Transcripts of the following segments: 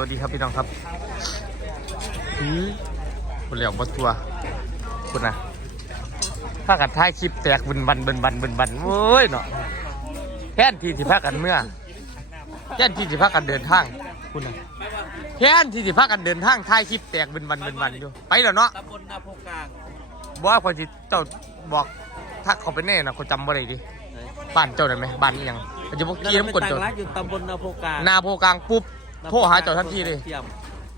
วัสดีครับพี่น้องครับอือคุณเหลียวบดตัวคุณนะพากันท้ายคลิปแตกบึนบันบึนบันบึนบันโอ้ยเนาะแค่นที่ที่พากันเมื่อแค่นที่ที่พากันเดินทางคุณนะแค่นที่ที่พากันเดินทางท้ายคลิปแตกบึนบันบึนบันอยู่ไปแล้วเนาะตำบลนาโพกลางบอกว่าคนที่เจ้าบอกถ้าเขาไปแน่นะเขาจำบ่ได้ดิบ้านเจ้าได้ไหมบ้านอีหยังมันจะบอกนั่นกี้ไม่น้ำกดต่างเจ้าร้านอยู่ตำบลนาโพกลางหนาโพกลางปุ๊บ โทรหาเจ้าทันทีเลยเทียม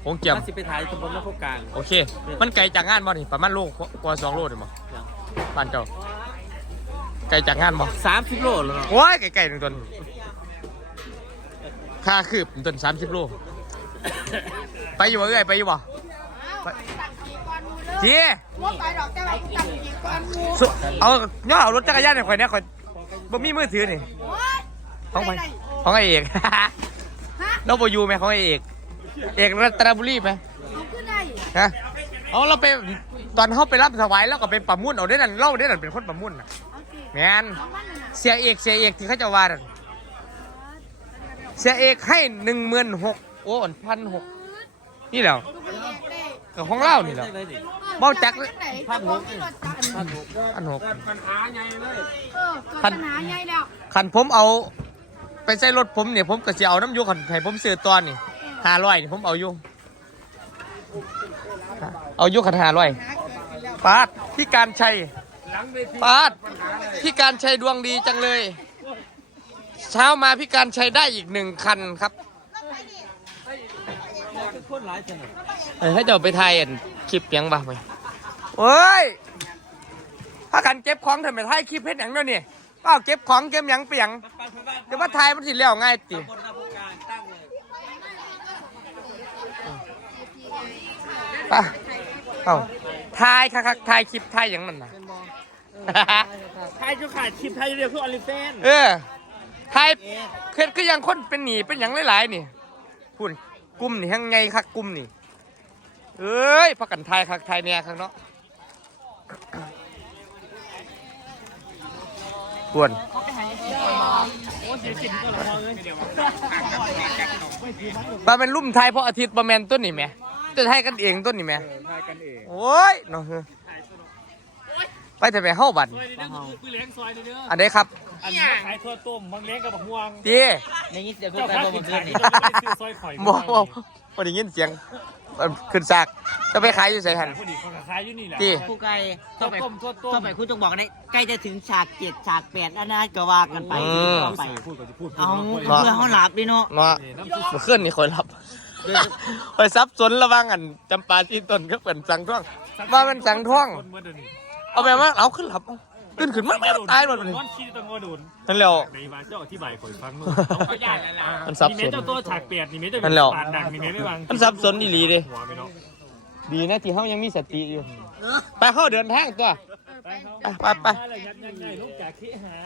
ผมเกี่ยมถ้าสิไปถ่ายตำบลนาโพกลางโอเค มันไกลจากงานบ่นี่ประมาณโลกว่าสองโลได้บ่บ้านเจ้าไกลจากงานบ่สามสิบโลแล้วเนาะโอ้ยไกลๆหนึ่งต้นค่าคืบหนึ่งต้นสามสิบโล ไปอยู่บ่เอ้ยไปอยู่บ่ไปจีว่าไปดอกแต่ว่ากูตัดกี่ก้อนงูสุเอาย่อเอารถจักรยานให้ข่อยเนี่ยข่อยบ่มีมือถือนี่โอ๊ยของไปไปไหนของไอเอก ฮะเราบอยู่ไหมของไอเอก เอกรัตนบุรีไหมเอาขึ้นได้ฮะเอาเราไปตอนเขาไปรับถวายแล้วก็ไปประมุ่นเอาได้นั่นเล่าได้นั่นเป็นคนประมุ่นน่ะเอาสิแมนสองวันน่ะนะเสียเอกเสียเอกที่เขาจะว่านั่นเสียเอกให้หนึ่งหมื่นหกโอ้พันหกนี่แหละดูไปแยกได้กับของเล่านี่แหละได้เลยเมาจักไหนแต่ผมมีรถจักรท่านหกพันหกเออเกิดปัญหาใหญ่แล้ว ขันผมเอา ไปใส่รถผมเนี่ยผมก็จะเอาน้ำอยูขันให้ผมซื้อตอนนี่ห้าร้อยนี่ผมเอาอยู่เอาอยู่ขันห้าร้อยหาเกิดขึ้นแล้วปาดพี่การชัยปาดพี่การชัยดวงดีจังเลย เช้ามาพี่การชัยได้อีกหนึ่งคันครับคือคนหลายจังเลยเออให้เจ้าไปไทยอันคลิปยังบ้างไหมโอ้ยถ้ากันเก็บของทำไมไทยคลิปเพชรหยังเนาะนี่เป้าเก็บของเก็บหยังเปียงปันบ้านเดี๋ยวว่าไทยมันสิเลี้ยวง่ายติตำบลนาโพกลางตั้งเลยไป่ะเอ้าไทยคักๆไทยคลิปไทยหยังมันนะไทยจะขาดคลิปไทยเดียวคือออลิเฟนเออไทยเคล็ดก็ยังคนเป็นหนีเป็นหยังหลายๆนี่พูดกลุ่มนี่ยังไงคักกลุ่มนี่ เอ้ยพักกันไทยคักไทยเนี่ยคักเนาะ ปวนปลาเป็นลุ่มไทยเพราะอาทิตย์ประแมนต้นนี่ไหมจะไทยกันเองต้นนี่ไหมไทยกันเองโอ้ยเนาะเฮ้ยไปแต่ไปเฮ้าบัตรซอยนี้เด้อคือเลี้ยงซอยนี้เด้ออันนี้ครับอันนี้ขายทั่วต้มบางเลี้ยงกับบักม่วงตีในนี้เสียงเจ้าไปข้าบ่กิมันนขาเกิยนนี่นี่ต้องไปซื้อซอยข่อยบ่บ่บ่ได้ยินเสียง เอิ่มขึ้นซากจะไปขายอยู่ไสหันพอดีคนขายอยู่นี่แหละตีคู่ไก่ต้ต้มไปต้มทั่วต้ม ต้องไปคุณต้องบอกนะใกล้จะถึงฉากเจ็ดฉากแปดอันนั้นก็ว่ากันไปอืม ต่อไป พูดก็จะพูดเอาเพื่อเขาหลับดิเนาะ เนาะเมื่อคืนนี่คอยรับคอยซับสนระหว่างอันจำปาที่ต้นก็เป็นสังท่วงว่ามันสังท่วง คนเมื่อเดือนนี้เอาไปว่าเอาขึ้นหลับเอา ขึ้นขึ้นมาไม่ตายหมดเลยนอนขี้ต้องงอโดนนั่นแหล้ว ในบ้านเจ้าอธิบายข่อยฟังนู่นมันสับสนนี่เมเจ้าตัวฉากเปียดนี่เมเจ้านั่นแหละปานดังนี่เมไม่วางมันซับสนอีหลีเด้หัวไปเนาะดีนะที่เฮายังมีสติอยู่ ไปเข้าเดินทางตัว ไปไปไปอะไรยัดยังไงลูกจากขี้หา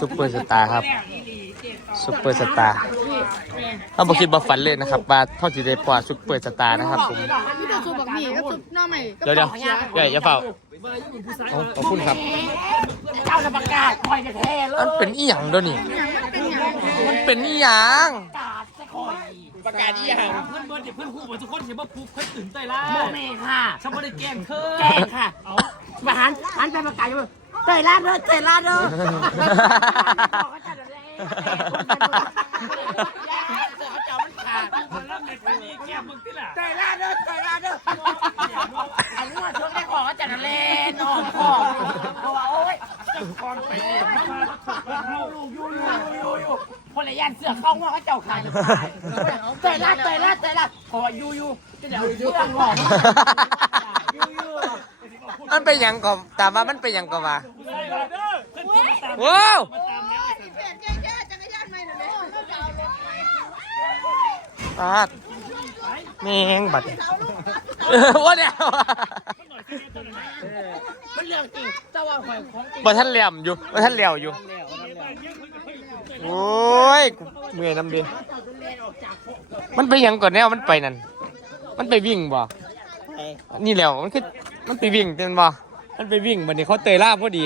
ซุปเปอร์สตาร์ครับซุปเปอร์สตาร์ถ้าบอกคิดบ่ฝันเลยนะครับว่าเท่าที่ได้ปล่อยซุปเปอร์สตาร์นะครับผมนี่จะสูบบักหมี่ก็สูบหน้าใหม่ก็เดี๋ยวเดี๋ยวเดี๋ยวอย่าเฝ้า เอาขอบคุณครับ เจ้าจะประกาศคอยจะแท้เลยมันเป็นอีหยังเดี๋ยวนี้มันเป็นอย่างมันเป็นอีหยังประกาศยี่ห้อเพื่อนเบิร์ดเดี๋ยวเพื่อนคู่หมดทุกคนเห็นว่าปุ๊บเขาตื่นใจล่าโมเมค่ะฉันไม่ได้แกล้งเธอแจ้งค่ะเอามาหันหันไปประกาศอยู่เตยลาดเด้อเตยลาดเด้อบอกว่าจะเด้เขาเจ้ามันขาด คนรับเน็ตไปนี่แก้มมึงที่ล่ะ เตยลาดเด้อเตยลาดเด้ออันนี้ว่าช่วงแรกบอกว่าจะเล่นนอนพ่อโอ้ย คอนไปเนี่ยมาเข้าลูกยูยูยูยู คนละยันเสื อเข้าว่าเขาเจ้าขายเตยลาดเตยลาดเตยลาดขอยูยูจะเดี๋ยวยูยูหอมยูยูมันเป็นหยังก่อนตามว่ามันเป็นหยังก่อนว่าได้เลยเด้อเพื่อนโทรมาตามว้าวมาตามแล้วเปลี่ยนแก้จักรยานใหม่หน่อยเลยปาดแม่งบัดเออว่าเนี่ยมันเรื่องจริงเจ้าว่าหอยของจริงบ่ท่านเหลี่ยมอยู่บ่ท่านเหลี่ยวอยู่ โอ้ยเมื่อยน้ำดิมันไปหยังก่อนแนวมันไปนั่น มันไปวิ่งบ่นี่แล้วมันคือมันไปวิ่งเต็มบ่มันไปวิ่งบัดนี้เขาเตยล่าพอดี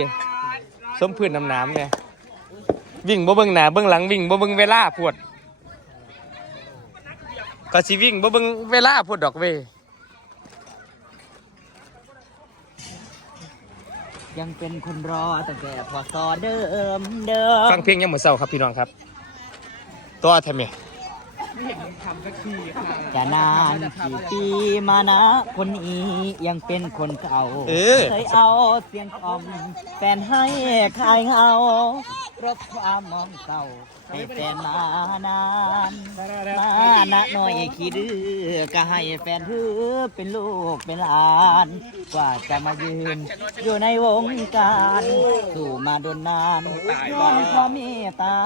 สมพื้นน้ำน้ำเนี่ยวิ่งบ่เบิ่งหน้าเบิ่งหลังวิ่งบ่เบิ่งเวลาปวดก็สิวิ่งบ่เบิ่งเวลาพูดดอกเวย ยังเป็นคนรอตั้งแต่พอซอเดิมเดิมฟังเพลงยังเหมือนเศร้าครับพี่น้องครับ ตัวทำไมจะนานกี่ปีมานะ คนนี้ยังเป็นคนเก่าเออเคยเอาเสียงคอมแฟนให้คลายเหงา รบความมองเศร้าให้แฟนมานานมานะหน่อยขี้ดื้อก็ให้แฟนถือเป็นลูกเป็นหลานกว่าจะมายืน อยู่ในวงการสู่มาโดนนานด้วยความเมตตา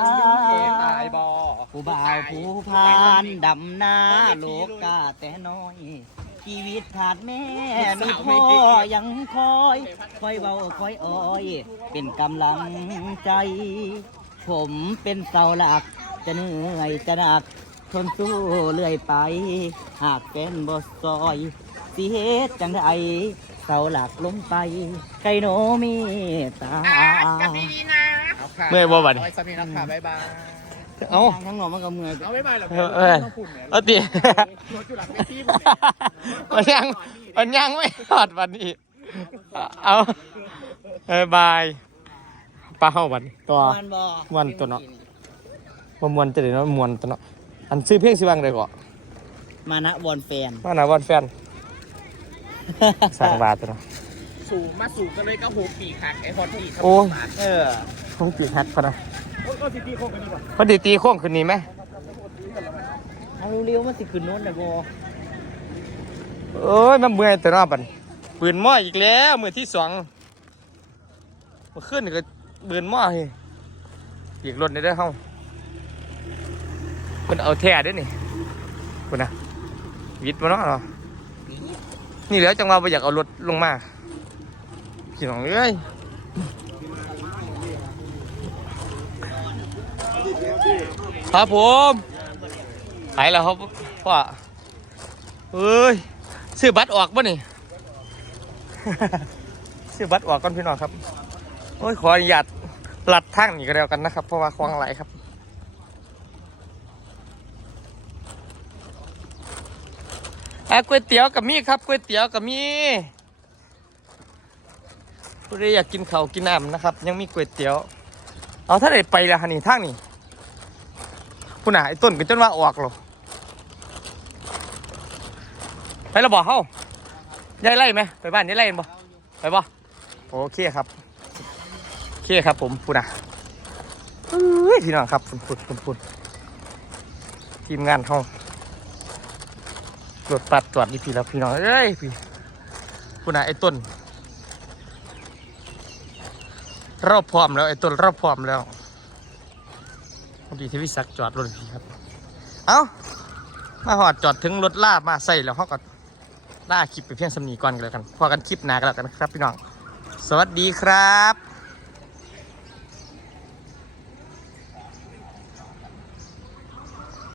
ผู้บ่าวผู้พานดำนาโลกกาแต่น้อย ชีวิตขาดแม่มีพ่อยังคอยคอยเบาคอยอ้อย เป็นกำลังใจ ผมเป็นเสาหลัก จะเหนื่อยจะหนักทนสู้เรื่อยไป หากเป็นบ่ซอยสิเฮ็ดจังไดเสาหลักล้มไปไก่โนมีตาเมื่อยบ่บัดนี้สามีนักข่าวบายบาย เอ้าทั้งหมดมันก็เมื่อยเอาไม่บายหรอกเออเออเอาตีรถอยู่หลังเวทีมันยังมันยังไม่ทอดวันนี้เอาเออบายปลาเข้าวันตัวมันบ่ม่วนตัวเนาะมมวนจะได้เนาะมวนตัวเนาะอันซื้อเพลงสิบังเลยก่อมานะวอนแฟนมาหนาวันแฟนสั่งบาทตัวเนาะสูงมาสูงกันเลยก็หูปีกหักไอ้พอที่โอ้ยเออคงปีกหักพอนะโอ้ย ก็สิตีโคงกันดีกว่าพอดีตีโค้งคืนนี้ไหมเอาเร็วๆมันสิขึ้นโน้นนะบ่เอ้ยมันเมื่อยแต่เนอปันปืนหม้ออีกแล้วมือที่สองมาขึ้นนี่ก็ปืนหม้อเฮ้ยอีกรถในเด้อเฮาคนเอาแท้เด้วยนี่คุณนะวิทย์มาเนาะเนาะนี่แหล้วจังหวะไปอยากเอารถลงมาพี่น้องเอ้ย ครับผมหายแล้วครับพ่อเอ้ยซื้อบัตรออกป่ะนี่ซื้อบัตรออกก่อนพี่น้องครับโอ้ยขออนุญาตหลัดทางนี้ก็แล้วกันนะครับ เพราะว่าคลองไหลครับอะก๋วยเตี๋ยวกับมีครับก๋วยเตี๋ยวกับมีผู้ใดอยากกินเขากินน้ำนะครับ ยังมีก๋วยเตี๋ยว เอาถ้าได้ไปแล้วฮะนี่ทางนี้ ผู้หนาไอ้ต้นก็จนว่าออกหรอไปแล้วบอกเฮ้ายายไล่ไหมไปบ้านยายไล่บ่ไปบ่โอเคครับโอเคครับ ผมพูดนะเฮ้ยพี่น้องครับฝุ่นฝุ่นฝุ่นฝุ่นทีมงานเขาตรวจปัดตรวจดีพี่แล้วพี่น้องเอ้ยพี่พูดนะไอ้ต้นเราพร้อมแล้วไอ้ต้นเราพร้อมแล้ว พอดีที่วิศักดิ์จอดรถพี่ครับ เอ้า มาหอดจอดถึงรถลาบมาใส่แล้วเขาก็ล่าคลิปไปเพียงสำนีก่อนกันแล้วกัน พอกันคลิปหนากันแล้วกันครับพี่น้อง สวัสดีครับ